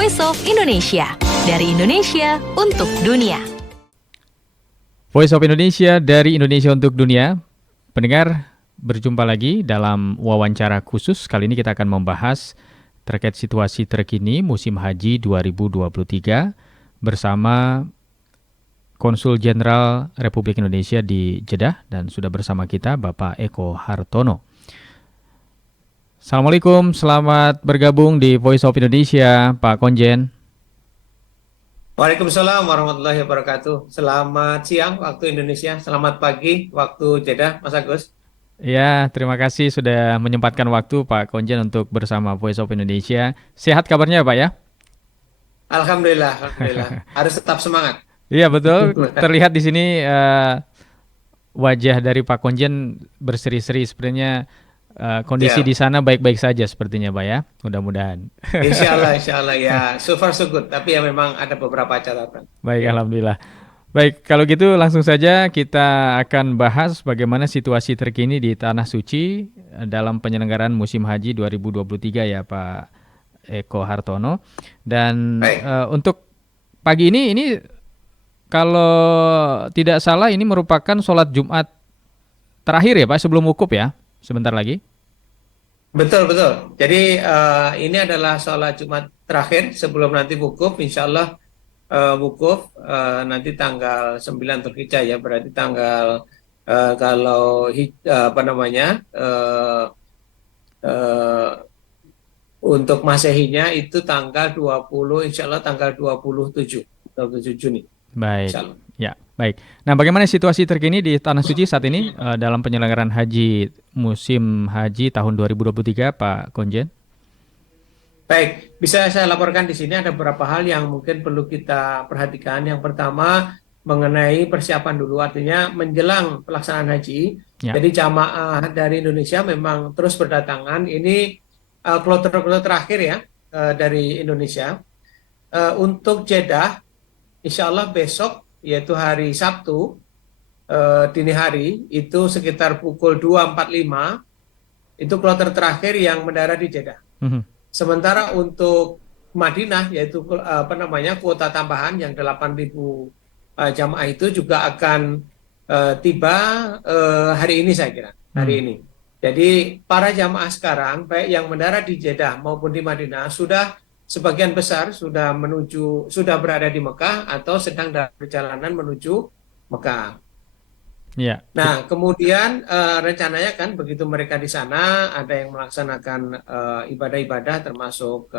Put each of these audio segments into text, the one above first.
Voice of Indonesia. Dari Indonesia untuk dunia. Voice of Indonesia dari Indonesia untuk dunia. Pendengar, berjumpa lagi dalam wawancara khusus. Kali ini kita akan membahas terkait situasi terkini musim haji 2023 bersama Konsul Jenderal Republik Indonesia di Jeddah, dan sudah bersama kita Bapak Eko Hartono. Assalamualaikum, selamat bergabung di Voice of Indonesia, Pak Konjen. Waalaikumsalam warahmatullahi wabarakatuh. Selamat siang waktu Indonesia, selamat pagi waktu Jeddah, Mas Agus. Ya, terima kasih sudah menyempatkan waktu Pak Konjen untuk bersama Voice of Indonesia. Sehat kabarnya Pak ya? Alhamdulillah. Harus tetap semangat. Iya betul, terlihat di sini wajah dari Pak Konjen berseri-seri, sebenarnya kondisi di sana baik-baik saja sepertinya Pak ya, mudah-mudahan. Insya Allah ya, so far so good, tapi ya memang ada beberapa catatan. Baik, Alhamdulillah. Baik, kalau gitu langsung saja kita akan bahas bagaimana situasi terkini di Tanah Suci dalam penyelenggaraan musim haji 2023 ya Pak Eko Hartono. Dan untuk pagi ini kalau tidak salah ini merupakan sholat Jumat terakhir ya Pak sebelum wukuf ya, sebentar lagi. Betul. Jadi ini adalah sholat Jumat terakhir sebelum nanti wukuf. Insya Allah wukuf nanti tanggal 9 Dzulhijjah ya, berarti tanggal kalau untuk Masehinya itu tanggal 20, insya Allah tanggal 27 Juni. Baik, ya baik. Nah, bagaimana situasi terkini di Tanah Suci saat ini dalam penyelenggaraan haji musim haji tahun 2023, Pak Konjen? Baik, bisa saya laporkan di sini ada beberapa hal yang mungkin perlu kita perhatikan. Yang pertama mengenai persiapan dulu, artinya menjelang pelaksanaan haji. Ya. Jadi jamaah dari Indonesia memang terus berdatangan. Ini kloter terakhir ya dari Indonesia. Untuk Jeddah, insya Allah besok, yaitu hari Sabtu, dini hari, itu sekitar pukul 2.45, itu kloter terakhir yang mendarat di Jeddah. Sementara untuk Madinah, yaitu kuota tambahan yang 8.000 jamaah itu juga akan tiba hari ini saya kira, hari ini. Jadi para jamaah sekarang, baik yang mendarat di Jeddah maupun di Madinah, sebagian besar sudah berada di Mekah atau sedang dalam perjalanan menuju Mekah. Ya. Nah, kemudian rencananya kan begitu mereka di sana ada yang melaksanakan ibadah-ibadah termasuk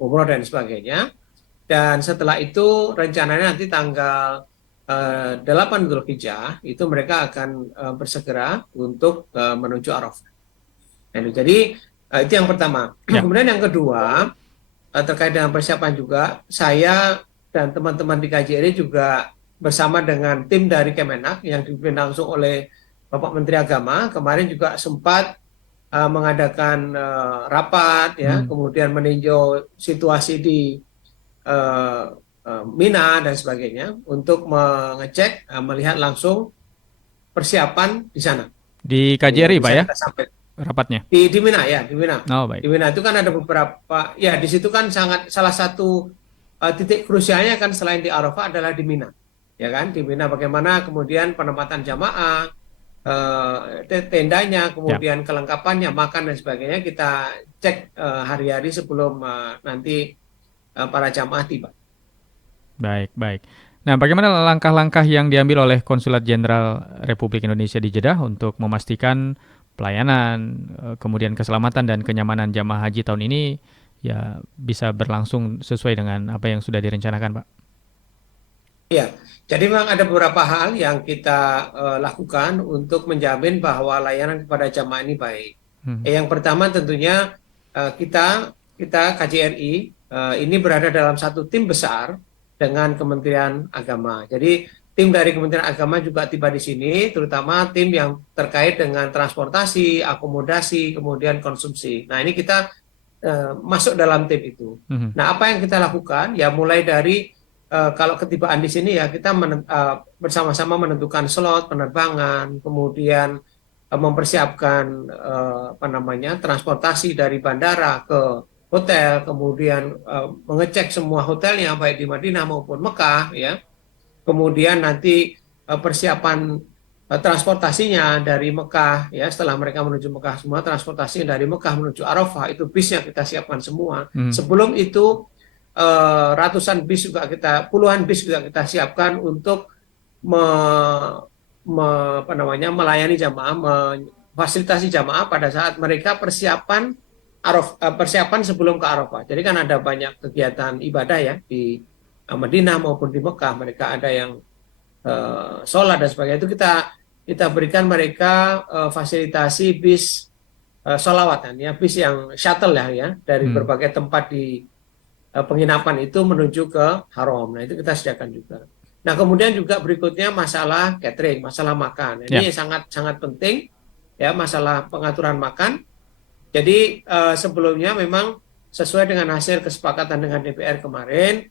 umroh dan sebagainya. Dan setelah itu rencananya nanti tanggal 8 Dzulhijjah itu mereka akan bersegera untuk menuju Arafah. Nah, jadi itu yang pertama. Ya. Kemudian yang kedua, terkait dengan persiapan juga, saya dan teman-teman di KJRI juga bersama dengan tim dari Kemenak yang dipimpin langsung oleh Bapak Menteri Agama, kemarin juga sempat mengadakan rapat, ya, kemudian meninjau situasi di Mina dan sebagainya untuk mengecek, melihat langsung persiapan di sana. Di KJRI, Pak ya? Rapatnya di Mina ya, di Mina. Oh, baik. Di Mina itu kan ada beberapa, ya di situ kan salah satu titik krusialnya kan selain di Arafah adalah di Mina, ya kan? Di Mina bagaimana kemudian penempatan jamaah, tendanya, kemudian kelengkapannya, makan dan sebagainya kita cek hari-hari sebelum nanti para jamaah tiba. Baik. Nah, bagaimana langkah-langkah yang diambil oleh Konsulat Jenderal Republik Indonesia di Jeddah untuk memastikan pelayanan, kemudian keselamatan dan kenyamanan jamaah haji tahun ini ya bisa berlangsung sesuai dengan apa yang sudah direncanakan, Pak? Ya, jadi memang ada beberapa hal yang kita lakukan untuk menjamin bahwa layanan kepada jamaah ini baik. Yang pertama tentunya kita KJRI ini berada dalam satu tim besar dengan Kementerian Agama. Jadi tim dari Kementerian Agama juga tiba di sini, terutama tim yang terkait dengan transportasi, akomodasi, kemudian konsumsi. Nah, ini kita masuk dalam tim itu. Nah, apa yang kita lakukan? Ya, mulai dari kalau ketibaan di sini ya kita bersama-sama menentukan slot penerbangan, kemudian mempersiapkan transportasi dari bandara ke hotel, kemudian mengecek semua hotelnya baik di Madinah maupun Mekah, ya. Kemudian nanti persiapan transportasinya dari Mekah, ya, setelah mereka menuju Mekah semua transportasinya dari Mekah menuju Arafah itu bisnya kita siapkan semua. Sebelum itu ratusan bis juga puluhan bis juga kita siapkan untuk melayani jamaah, memfasilitasi jamaah pada saat mereka persiapan sebelum ke Arafah. Jadi kan ada banyak kegiatan ibadah ya di Madinah maupun di Mekah. Mereka ada yang sholat dan sebagainya. Itu kita berikan mereka fasilitasi bis sholawatan, ya, bis yang shuttle ya dari berbagai tempat di penginapan itu menuju ke Haram. Nah, itu kita sediakan juga. Nah, kemudian juga berikutnya masalah catering, masalah makan. Ini sangat sangat penting, ya, masalah pengaturan makan. Jadi sebelumnya memang sesuai dengan hasil kesepakatan dengan DPR kemarin,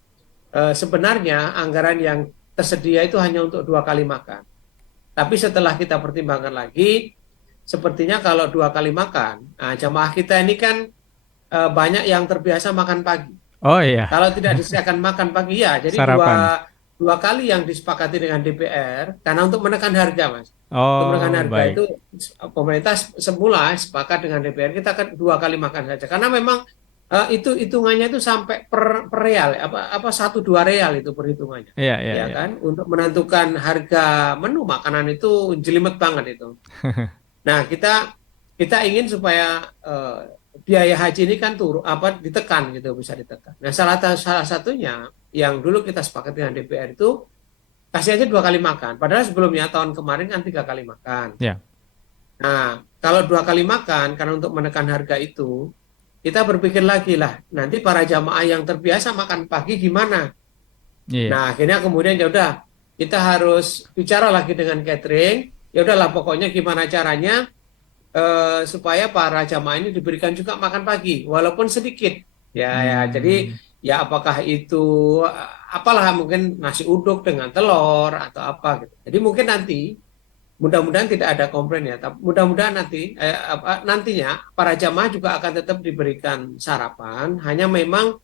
sebenarnya anggaran yang tersedia itu hanya untuk 2 kali makan. Tapi setelah kita pertimbangkan lagi, sepertinya kalau 2 kali makan, jamaah kita ini kan banyak yang terbiasa makan pagi. Oh iya. Kalau tidak disediakan makan pagi, ya, jadi dua kali yang disepakati dengan DPR karena untuk menekan harga, Mas. Untuk menekan harga itu pemerintah semula sepakat dengan DPR kita kan 2 kali makan saja karena memang itu hitungannya itu sampai per real, apa 1-2 real itu perhitungannya, ya kan, untuk menentukan harga menu makanan itu jelimet banget itu. Nah, kita ingin supaya biaya haji ini kan ditekan gitu, bisa ditekan. Nah, salah satunya yang dulu kita sepakat dengan DPR itu kasih aja 2 kali makan. Padahal sebelumnya tahun kemarin kan 3 kali makan. Nah, kalau 2 kali makan karena untuk menekan harga itu, kita berpikir lagi lah, nanti para jamaah yang terbiasa makan pagi gimana? Nah, akhirnya kemudian ya udah kita harus bicara lagi dengan catering. Ya udahlah, pokoknya gimana caranya supaya para jamaah ini diberikan juga makan pagi walaupun sedikit, ya. Jadi ya apakah itu apalah, mungkin nasi uduk dengan telur atau apa gitu. Jadi mungkin nanti mudah-mudahan tidak ada komplain ya, tapi mudah-mudahan nantinya para jamaah juga akan tetap diberikan sarapan, hanya memang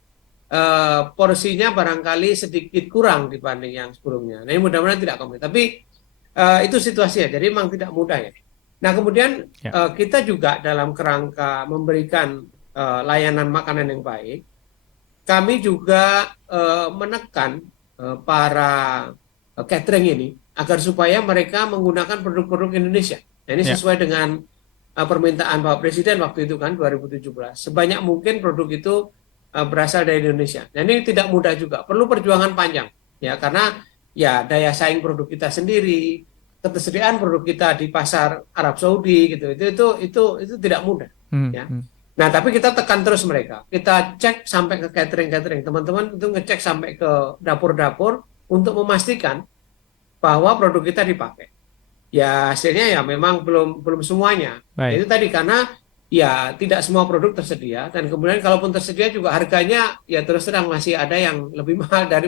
porsinya barangkali sedikit kurang dibanding yang sebelumnya. Nah, ini mudah-mudahan tidak komplain, tapi itu situasinya, jadi memang tidak mudah ya. Nah, kemudian kita juga dalam kerangka memberikan layanan makanan yang baik, kami juga menekan para catering ini agar supaya mereka menggunakan produk-produk Indonesia. Nah, ini sesuai dengan permintaan Bapak Presiden waktu itu kan 2017. Sebanyak mungkin produk itu berasal dari Indonesia. Nah, ini tidak mudah juga, perlu perjuangan panjang ya, karena ya daya saing produk kita sendiri, ketersediaan produk kita di pasar Arab Saudi gitu, itu tidak mudah, ya. Nah, tapi kita tekan terus mereka, kita cek sampai ke catering, teman-teman itu ngecek sampai ke dapur-dapur untuk memastikan bahwa produk kita dipakai. Ya hasilnya ya memang belum semuanya. Itu tadi karena ya tidak semua produk tersedia, dan kemudian kalaupun tersedia juga harganya ya terus terang masih ada yang lebih mahal dari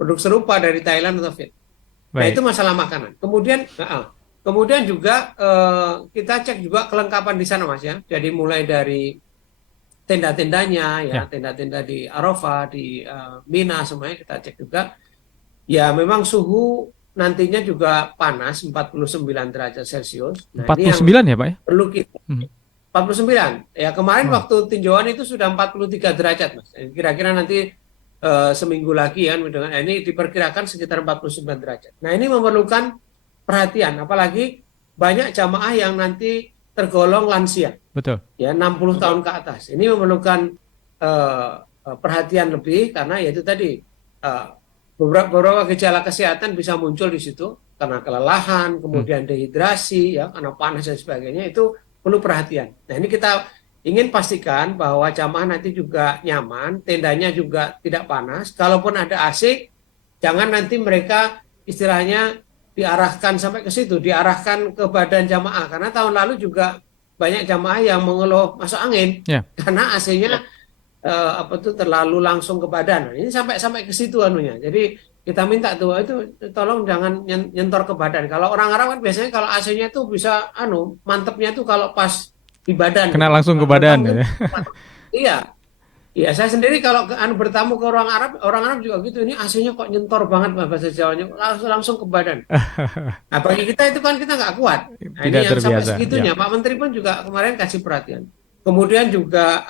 produk serupa dari Thailand atau Vietnam. Nah, itu masalah makanan. Kemudian juga kita cek juga kelengkapan di sana, Mas, ya. Jadi mulai dari tenda-tendanya ya, tenda-tenda di Arafah, di Mina, semuanya kita cek juga. Ya memang suhu nantinya juga panas, 49 derajat Celcius. Nah, 49 ya, Pak ya? Perlu kita 49. Ya, kemarin waktu tinjauan itu sudah 43 derajat, Mas. Kira-kira nanti seminggu lagi ya, ini diperkirakan sekitar 49 derajat. Nah, ini memerlukan perhatian, apalagi banyak jamaah yang nanti tergolong lansia. Betul. Ya, 60 tahun ke atas. Ini memerlukan perhatian lebih karena yaitu tadi beberapa gejala kesehatan bisa muncul di situ karena kelelahan, kemudian dehidrasi ya, karena panas dan sebagainya, itu perlu perhatian. Nah, ini kita ingin pastikan bahwa jamaah nanti juga nyaman, tendanya juga tidak panas. Kalaupun ada AC, jangan nanti mereka istilahnya diarahkan sampai ke situ, diarahkan ke badan jamaah. Karena tahun lalu juga banyak jamaah yang mengeluh masuk angin karena AC-nya terlalu langsung ke badan. Ini sampai ke situ anunya. Jadi kita minta tuh itu tolong jangan nyentor ke badan. Kalau orang Arab kan biasanya kalau AC-nya tuh bisa mantepnya tuh kalau pas di badan. Kena langsung ke badan. Iya. Ya, saya sendiri kalau bertamu ke orang Arab juga gitu. Ini AC-nya kok nyentor banget bahasa Jawanya, langsung ke badan. Nah, bagi kita itu kan kita nggak kuat. Nah, Tidak ini yang sampai terbiasa. Ya. segitunya. Pak Menteri pun juga kemarin kasih perhatian. Kemudian juga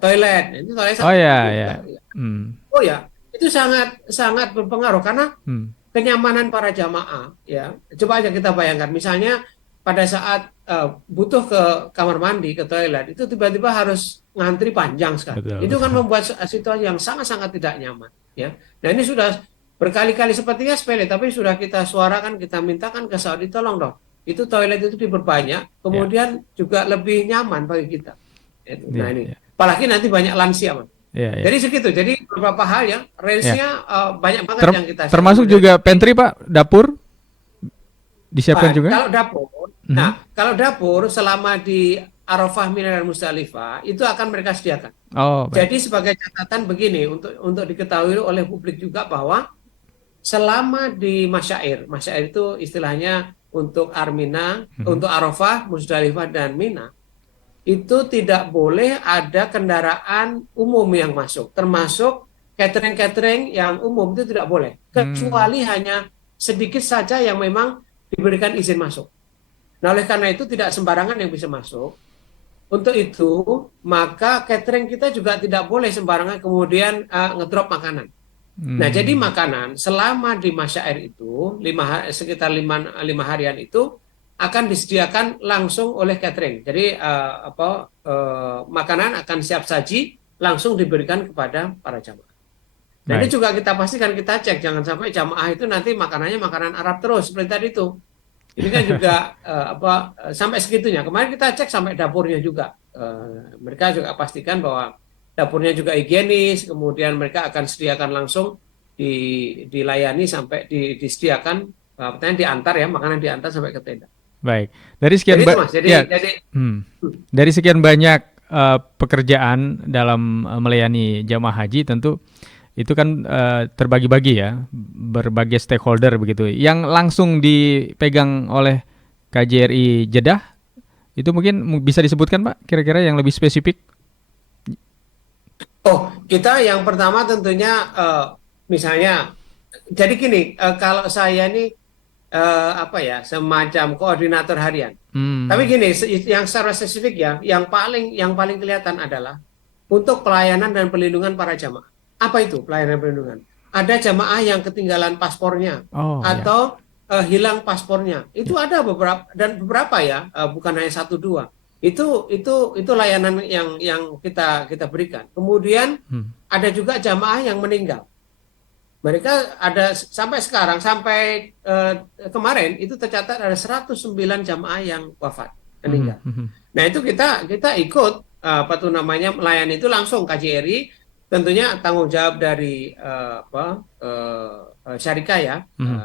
toilet. Nah, itu toilet Oh sangat ya, penting juga. ya. Hmm. Oh ya, itu sangat sangat berpengaruh karena Hmm. kenyamanan para jamaah. Ya, coba aja kita bayangkan. Misalnya pada saat butuh ke kamar mandi, ke toilet, itu tiba-tiba harus ngantri panjang sekali. Betul, Itu kan betul. membuat situasi yang sangat-sangat tidak nyaman. Ya, nah ini sudah berkali-kali sepertinya sepele, tapi sudah kita suarakan, kita mintakan ke Saudi, tolong dong, itu toilet itu diperbanyak, Ya, kemudian juga lebih nyaman bagi kita. Nah ya, ini, ya. apalagi nanti banyak lansia, Mas. Ya, ya. Jadi segitu. Jadi beberapa hal ya, Ya. range-nya banyak banget yang kita siapkan. Termasuk Kemudian juga pantry, Pak, dapur disiapkan juga? kalau dapur, Mhm. kalau dapur selama di Arafah, Mina dan Musdalifah itu akan mereka sediakan. Oh, baik. Jadi sebagai catatan begini untuk diketahui oleh publik juga bahwa selama di masyair, masyair itu istilahnya untuk Armina, Mhm. untuk Arafah, Musdalifah dan Mina, itu tidak boleh ada kendaraan umum yang masuk, termasuk catering-catering yang umum itu tidak boleh, Hmm. kecuali hanya sedikit saja yang memang diberikan izin masuk. Nah, oleh karena itu tidak sembarangan yang bisa masuk. Untuk itu, maka catering kita juga tidak boleh sembarangan kemudian ngedrop makanan. Nah, jadi Hmm. makanan selama di Masyair itu sekitar lima harian itu akan disediakan langsung oleh catering. Jadi makanan akan siap saji langsung diberikan kepada para jamaah. Dan ini Baik. juga kita pastikan, kita cek jangan sampai jamaah itu nanti makanannya makanan Arab terus seperti tadi itu. Ini kan juga sampai segitunya. Kemarin kita cek sampai dapurnya juga. Mereka juga pastikan bahwa dapurnya juga higienis, kemudian mereka akan sediakan langsung dilayani sampai disediakan diantar ya, makanan diantar sampai ke tenda. Baik. Dari Jadi sekian itu Mas, ya, jadi hmm. Dari sekian banyak pekerjaan dalam melayani jamaah haji, tentu itu kan terbagi-bagi ya, berbagai stakeholder begitu. Yang langsung dipegang oleh KJRI Jeddah itu mungkin bisa disebutkan, Pak, kira-kira yang lebih spesifik? kita yang pertama tentunya misalnya jadi gini, kalau saya ini apa ya, semacam koordinator harian. Tapi Hmm. gini, yang secara spesifik ya, yang paling kelihatan adalah untuk pelayanan dan perlindungan para jamaah. Apa itu pelayanan dan perlindungan? Ada jamaah yang ketinggalan paspornya Oh ya, atau hilang paspornya. ya, Itu ada beberapa ya, bukan hanya satu dua. Itu layanan yang kita berikan. Kemudian hmm. ada juga jamaah yang meninggal. Mereka ada sampai sekarang, sampai kemarin itu tercatat ada 109 jamaah yang wafat, Hmm. meninggal. Hmm. Nah, itu kita ikut apa tuh namanya, melayani itu langsung KJRI, tentunya tanggung jawab dari syarikah ya. Hmm.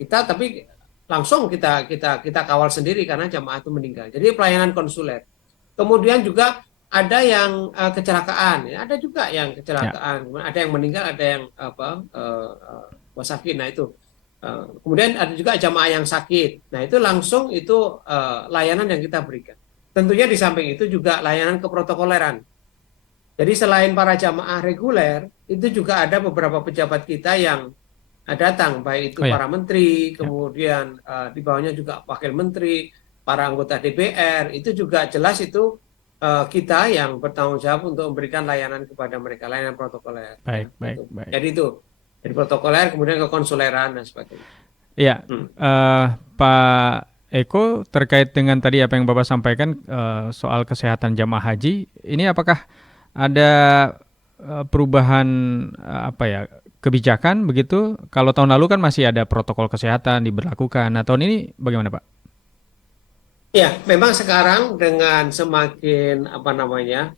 Kita tapi langsung kita kawal sendiri karena jamaah itu meninggal. Jadi pelayanan konsuler. Kemudian juga ada yang kecelakaan, ya, ada juga yang Ya, kecelakaan, ada yang meninggal, ada yang wasafin. Nah itu. Kemudian ada juga jamaah yang sakit. Nah itu langsung itu layanan yang kita berikan. Tentunya di samping itu juga layanan keprotokoleran. Jadi selain para jamaah reguler, itu juga ada beberapa pejabat kita yang datang, baik itu oh ya, para menteri, ya. kemudian di bawahnya juga wakil menteri, para anggota DPR, itu juga jelas itu kita yang bertanggung jawab untuk memberikan layanan kepada mereka, layanan protokoler. Ya, Baik, baik, itu. baik. Jadi itu, dari protokoler kemudian ke konsuleran dan sebagainya. Iya, Hmm. Pak Eko, terkait dengan tadi apa yang Bapak sampaikan soal kesehatan jamaah haji, ini apakah ada perubahan apa ya, kebijakan begitu? Kalau tahun lalu kan masih ada protokol kesehatan diberlakukan. Nah, tahun ini bagaimana, Pak? Ya, memang sekarang dengan semakin apa namanya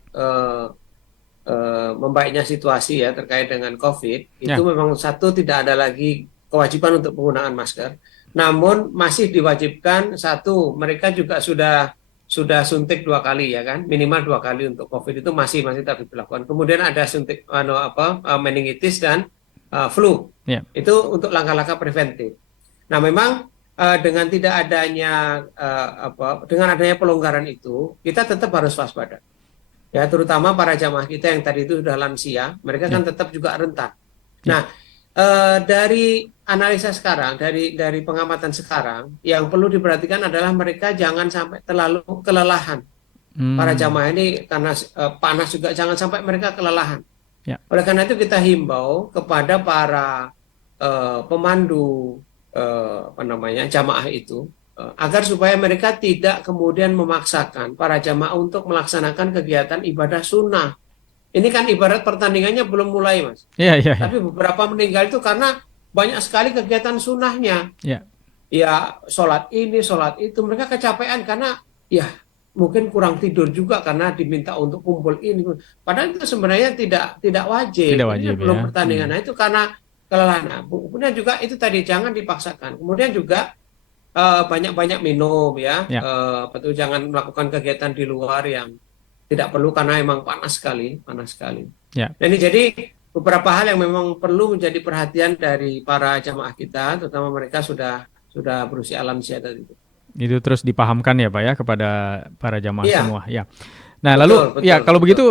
membaiknya situasi ya terkait dengan COVID, itu Ya. memang satu tidak ada lagi kewajiban untuk penggunaan masker, namun masih diwajibkan satu, mereka juga sudah suntik 2 kali ya kan, minimal 2 kali untuk COVID itu masih tetap dilakukan. Kemudian ada suntik meningitis dan flu, Ya. itu untuk langkah-langkah preventif. Nah memang dengan tidak adanya dengan adanya pelonggaran itu, kita tetap harus waspada. ya, terutama para jamaah kita yang tadi itu sudah lansia, mereka Ya. kan tetap juga rentan. Ya. Nah, dari analisa sekarang, dari pengamatan sekarang, yang perlu diperhatikan adalah mereka jangan sampai terlalu kelelahan. Para Hmm. jamaah ini karena panas juga, jangan sampai mereka kelelahan. Ya. Oleh karena itu kita himbau kepada para pemandu apa namanya jamaah itu agar supaya mereka tidak kemudian memaksakan para jamaah untuk melaksanakan kegiatan ibadah sunnah. Ini kan ibarat pertandingannya belum mulai, Mas. Iya, iya, iya. Tapi beberapa meninggal itu karena banyak sekali kegiatan sunnahnya. Ya. Ya, sholat ini, sholat itu. Mereka kecapean karena ya mungkin kurang tidur juga karena diminta untuk kumpul ini. Padahal itu sebenarnya tidak Tidak wajib. Ini wajib belum ya. pertandingan. Nah, itu karena kelelahan. Nah, kemudian juga itu tadi jangan dipaksakan. Kemudian juga banyak-banyak minum ya. Ya. Betul, jangan melakukan kegiatan di luar yang tidak perlu karena emang panas sekali, panas sekali. Ya. Nah, ini jadi beberapa hal yang memang perlu menjadi perhatian dari para jamaah kita, terutama mereka sudah berusia lansia tadi itu. Itu terus dipahamkan ya Pak ya kepada para jamaah Iya, semua. Ya. Nah, lalu betul, ya betul, kalau betul. begitu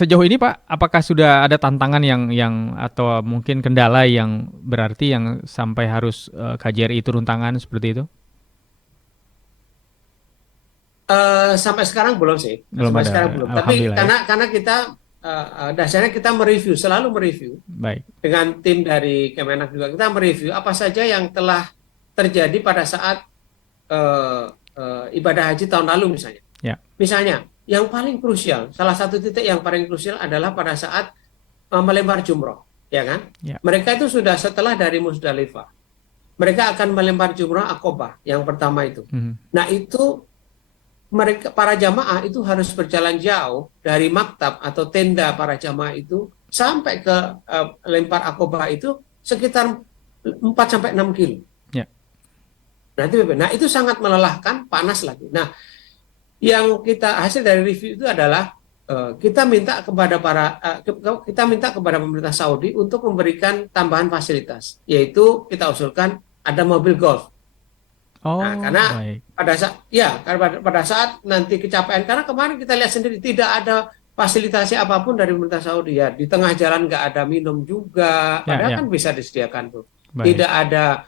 sejauh ini Pak, apakah sudah ada tantangan yang atau mungkin kendala yang berarti yang sampai harus KJRI turun tangan seperti itu? Sampai sekarang belum sih, Belum sampai ada, sekarang belum. Tapi alhamdulillah ya. karena kita dasarnya kita mereview, selalu mereview Baik. dengan tim dari Kemenak juga kita mereview apa saja yang telah terjadi pada saat ibadah haji tahun lalu misalnya. Ya. Misalnya, yang paling krusial, salah satu titik yang paling krusial adalah pada saat melempar jumroh, ya kan? Ya. Mereka itu sudah setelah dari Musdalifah, mereka akan melempar jumroh Aqobah yang pertama itu. Nah itu mereka para jamaah itu harus berjalan jauh dari maktab atau tenda para jamaah itu sampai ke lempar Aqobah itu sekitar 4 sampai 6 kilo. Ya. Nah itu sangat melelahkan, panas lagi. Nah, yang kita hasil dari review itu adalah kita minta kepada pemerintah Saudi untuk memberikan tambahan fasilitas, yaitu kita usulkan ada mobil golf. Oh, Nah, karena baik. pada saat nanti kecapean, karena kemarin kita lihat sendiri tidak ada fasilitasi apapun dari pemerintah Saudi ya. Di tengah jalan nggak ada minum juga, Ya, padahal ya. kan bisa disediakan tuh. Baik. Tidak ada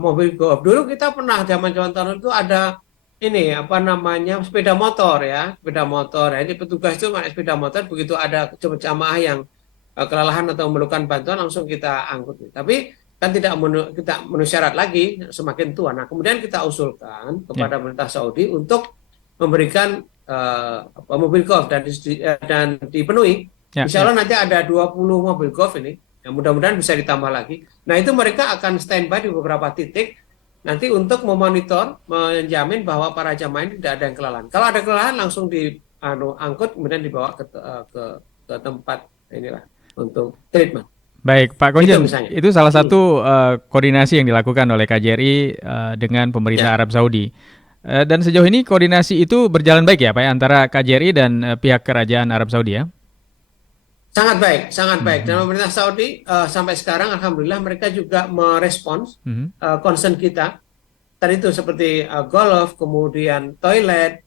mobil golf. Dulu kita pernah zaman-zaman tahun itu ada ini apa namanya sepeda motor ya, sepeda motor. Jadi petugas itu naik sepeda motor, begitu ada jamaah yang kelelahan atau memerlukan bantuan langsung kita angkut. Tapi kan kita memenuhi syarat lagi semakin tua. Nah, kemudian kita usulkan kepada pemerintah Saudi untuk memberikan mobil golf dan dipenuhi. Ya, Insya Allah nanti ada 20 mobil golf ini. Yang mudah-mudahan bisa ditambah lagi. Nah, itu mereka akan standby di beberapa titik nanti untuk memonitor, menjamin bahwa para jamaah ini tidak ada yang kelelahan. Kalau ada kelelahan langsung diangkut kemudian dibawa ke tempat inilah untuk treatment. Baik, Pak Konjen, misalnya. itu salah satu koordinasi yang dilakukan oleh KJRI dengan pemerintah Arab Saudi. Dan sejauh ini koordinasi itu berjalan baik ya Pak ya, antara KJRI dan pihak kerajaan Arab Saudi ya? Sangat baik, sangat baik. Dan pemerintah Saudi sampai sekarang alhamdulillah mereka juga merespons concern kita. Tadi itu seperti golf, kemudian toilet,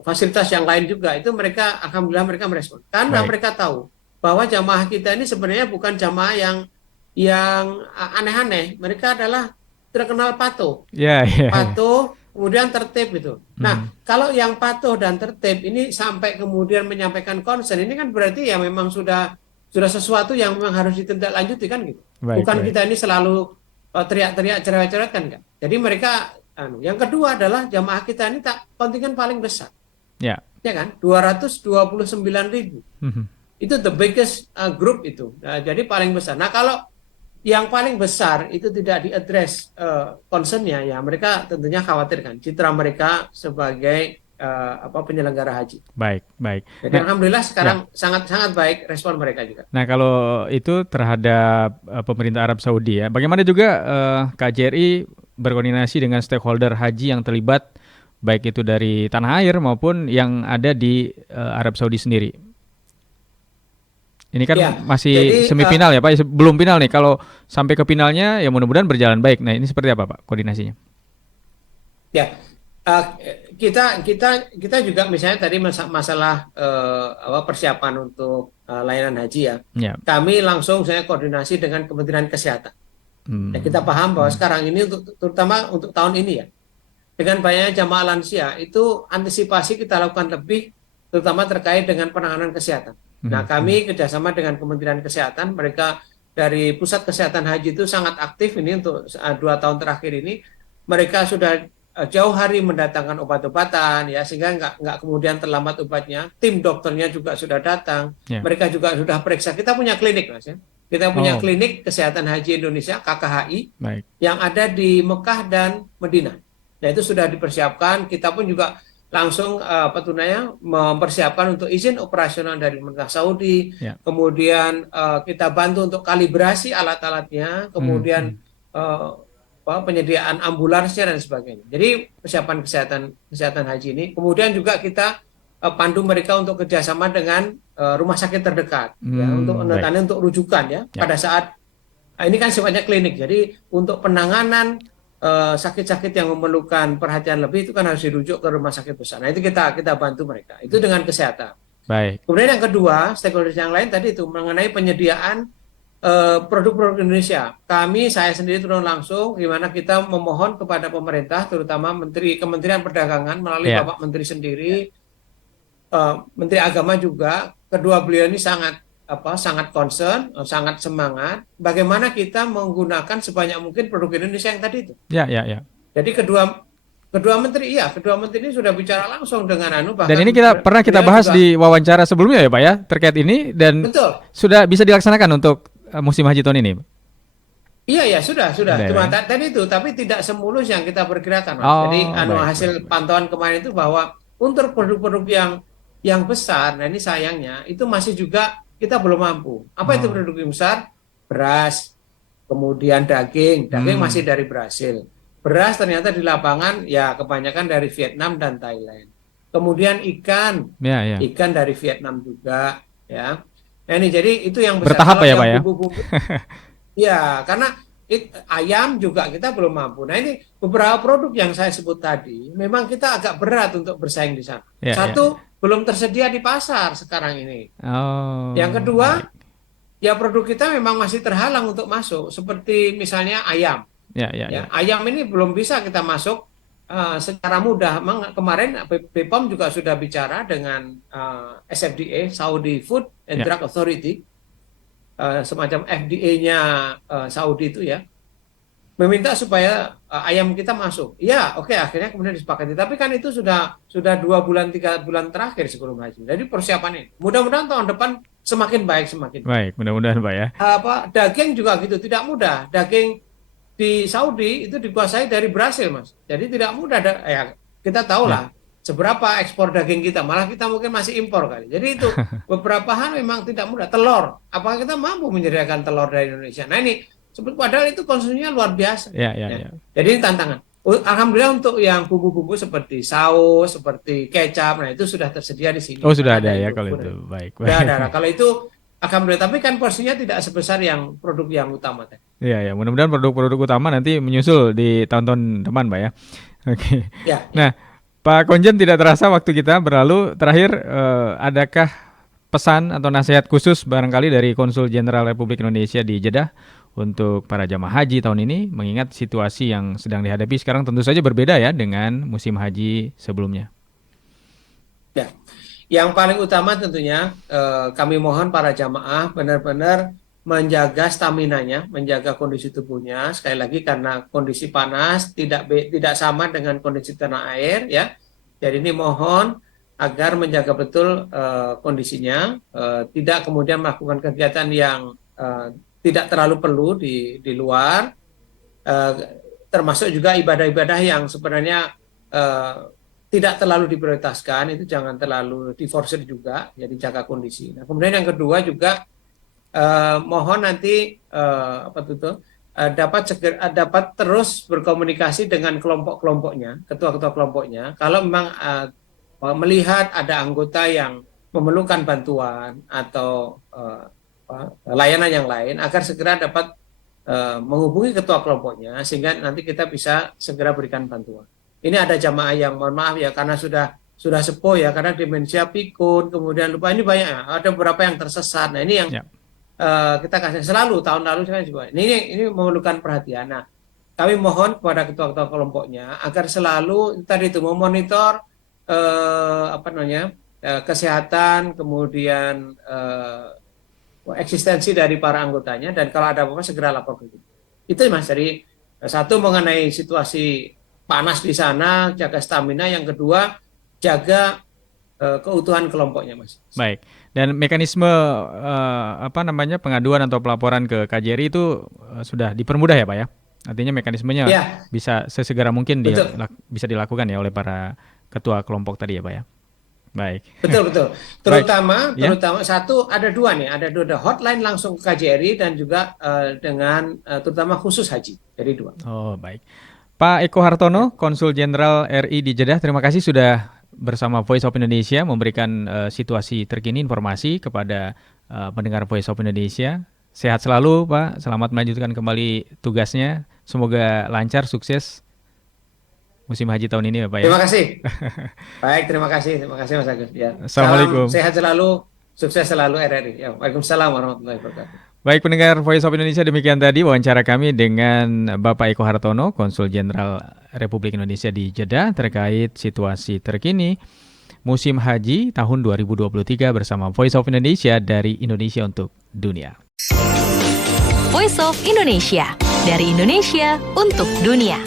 fasilitas yang lain juga itu mereka alhamdulillah mereka merespon. Karena mereka tahu bahwa jamaah kita ini sebenarnya bukan jamaah yang aneh-aneh. Mereka adalah terkenal patuh. Patuh, kemudian tertib gitu. Nah, kalau yang patuh dan tertib ini sampai kemudian menyampaikan concern, ini kan berarti ya memang sudah sesuatu yang memang harus ditindaklanjuti kan gitu. Bukan kita ini selalu teriak-teriak cerewet-cerewet kan enggak. Jadi mereka yang kedua adalah jamaah kita ini kontingen paling besar. Ya kan? 229.000. Itu the biggest group itu. Nah, jadi paling besar. Nah, kalau yang paling besar itu tidak diadres concernnya, ya mereka tentunya khawatir kan citra mereka sebagai penyelenggara haji. Baik. Jadi alhamdulillah sekarang sangat baik respon mereka juga. Nah, kalau itu terhadap pemerintah Arab Saudi ya, bagaimana juga KJRI berkoordinasi dengan stakeholder haji yang terlibat baik itu dari tanah air maupun yang ada di Arab Saudi sendiri? Ini kan masih semifinal ya Pak, belum final nih. Kalau sampai ke finalnya ya mudah-mudahan berjalan baik. Nah, ini seperti apa Pak koordinasinya? Ya, Uh, kita juga misalnya tadi masalah persiapan untuk layanan haji ya. Ya. Kami langsung saya koordinasi dengan Kementerian Kesehatan. Ya, kita paham bahwa sekarang ini terutama untuk tahun ini ya, dengan banyaknya jamaah lansia itu antisipasi kita lakukan lebih, terutama terkait dengan penanganan kesehatan. Nah, kami kerjasama dengan Kementerian Kesehatan, mereka dari Pusat Kesehatan Haji itu sangat aktif ini untuk 2 tahun terakhir ini. Mereka sudah jauh hari mendatangkan obat-obatan ya, sehingga nggak kemudian terlambat obatnya. Tim dokternya juga sudah datang, mereka juga sudah periksa. Kita punya klinik Mas ya. Kita punya klinik kesehatan haji Indonesia KKHI yang ada di Mekah dan Madinah. Nah, itu sudah dipersiapkan. Kita pun juga langsung mempersiapkan untuk izin operasional dari pemerintah Saudi. Kemudian kita bantu untuk kalibrasi alat-alatnya, kemudian penyediaan ambulansnya dan sebagainya. Jadi persiapan kesehatan haji ini. Kemudian juga kita pandu mereka untuk kerjasama dengan rumah sakit terdekat ya, untuk rujukan ya. Pada saat ini kan sifatnya klinik, jadi untuk penanganan sakit-sakit yang memerlukan perhatian lebih itu kan harus dirujuk ke rumah sakit besar. Nah, itu kita bantu mereka. Itu dengan kesehatan. Baik. Kemudian yang kedua, stakeholders yang lain tadi itu mengenai penyediaan produk-produk Indonesia. Saya sendiri turun langsung gimana kita memohon kepada pemerintah, terutama Kementerian Perdagangan melalui Bapak Menteri sendiri, Menteri Agama juga, kedua beliau ini sangat concern, sangat semangat bagaimana kita menggunakan sebanyak mungkin produk Indonesia yang tadi itu. Ya. Jadi kedua menteri ini sudah bicara langsung dengan bahkan dan ini pernah kita bahas di wawancara sebelumnya ya Pak ya, terkait ini, dan betul, sudah bisa dilaksanakan untuk musim haji tahun ini. Iya sudah. Cuma tadi itu, tapi tidak semulus yang kita perkirakan. Jadi hasil pantauan kemarin itu bahwa untuk produk-produk yang besar, nah ini sayangnya itu masih juga kita belum mampu. Apa itu produk yang besar? Beras, kemudian daging masih dari Brasil. Beras ternyata di lapangan ya kebanyakan dari Vietnam dan Thailand. Kemudian ikan dari Vietnam juga ya. Nah ini jadi itu yang besar. Bertahap ya Pak ya? Ya, karena ayam juga kita belum mampu. Nah ini beberapa produk yang saya sebut tadi memang kita agak berat untuk bersaing di sana. Satu, belum tersedia di pasar sekarang ini. Yang kedua, ya produk kita memang masih terhalang untuk masuk, seperti misalnya ayam. Ayam ini belum bisa kita masuk secara mudah. Kemarin BPOM juga sudah bicara dengan SFDA, Saudi Food and Drug Authority, semacam FDA-nya Saudi itu ya, meminta supaya ayam kita masuk. Akhirnya kemudian disepakati. Tapi kan itu sudah 2 bulan 3 bulan terakhir sebelum haji. Jadi persiapan ini. Mudah-mudahan tahun depan semakin baik. Baik, mudah-mudahan Pak ya. Daging juga gitu, tidak mudah. Daging di Saudi itu dikuasai dari Brasil, Mas. Jadi tidak mudah. Kita tahulah seberapa ekspor daging kita. Malah kita mungkin masih impor kali. Jadi itu beberapa hal memang tidak mudah. Telur, apakah kita mampu menyediakan telur dari Indonesia? Nah ini padahal itu konsumsinya luar biasa. Jadi ini tantangan. Alhamdulillah untuk yang bumbu-bumbu seperti saus, seperti kecap, nah itu sudah tersedia di sini. Sudah ada ya kalau itu. Baik. Ada. Kalau itu alhamdulillah, tapi kan porsinya tidak sebesar yang produk yang utama tadi. Iya, mudah-mudahan produk-produk utama nanti menyusul di tahun-tahun depan, Pak ya. Oke. Nah, Pak Konjen, tidak terasa waktu kita berlalu. Terakhir, adakah pesan atau nasihat khusus barangkali dari Konsul Jenderal Republik Indonesia di Jeddah untuk para jamaah haji tahun ini, mengingat situasi yang sedang dihadapi sekarang tentu saja berbeda ya dengan musim haji sebelumnya? Ya, yang paling utama tentunya kami mohon para jamaah benar-benar menjaga staminanya, menjaga kondisi tubuhnya. Sekali lagi karena kondisi panas tidak sama dengan kondisi tanah air ya. Jadi ini mohon agar menjaga betul kondisinya, tidak kemudian melakukan kegiatan yang tidak terlalu perlu di luar, termasuk juga ibadah-ibadah yang sebenarnya tidak terlalu diprioritaskan, itu jangan terlalu diforsir juga, jadi jaga kondisi. Nah, kemudian yang kedua juga mohon nanti dapat terus berkomunikasi dengan kelompok-kelompoknya, ketua-ketua kelompoknya. Kalau memang melihat ada anggota yang memerlukan bantuan atau layanan yang lain, agar segera dapat menghubungi ketua kelompoknya sehingga nanti kita bisa segera berikan bantuan. ini ada jamaah yang mohon maaf ya karena sudah sepuh ya, karena demensia pikun, kemudian lupa, ini banyak, ada beberapa yang tersesat. Nah ini yang kita kasih selalu, tahun lalu saya juga ini memerlukan perhatian. Nah kami mohon kepada ketua-ketua kelompoknya agar selalu tadi itu memonitor kesehatan, kemudian eksistensi dari para anggotanya, dan kalau ada apa-apa segera lapor ke kita. Itu Mas, dari satu mengenai situasi panas di sana, jaga stamina, yang kedua jaga keutuhan kelompoknya, Mas. Baik. Dan mekanisme pengaduan atau pelaporan ke KJRI itu sudah dipermudah ya Pak ya? Artinya mekanismenya bisa sesegera mungkin bisa dilakukan ya oleh para ketua kelompok tadi ya Pak ya? Baik. Betul. Terutama satu, ada dua hotline langsung ke KJRI dan juga dengan terutama khusus haji, jadi dua. Oh baik. Pak Eko Hartono, Konsul Jenderal RI di Jeddah, terima kasih sudah bersama Voice of Indonesia memberikan situasi terkini, informasi kepada pendengar Voice of Indonesia. Sehat selalu Pak, selamat melanjutkan kembali tugasnya. Semoga lancar, sukses musim haji tahun ini ya Pak ya. Terima kasih. Baik, terima kasih Mas Agus. Ya. Assalamualaikum. Salam sehat selalu, sukses selalu RRI. Ya, Waalaikumsalam warahmatullahi wabarakatuh. Baik pendengar Voice of Indonesia, demikian tadi wawancara kami dengan Bapak Eko Hartono, Konsul Jenderal Republik Indonesia di Jeddah terkait situasi terkini musim haji tahun 2023 bersama Voice of Indonesia dari Indonesia untuk dunia. Voice of Indonesia, dari Indonesia untuk dunia.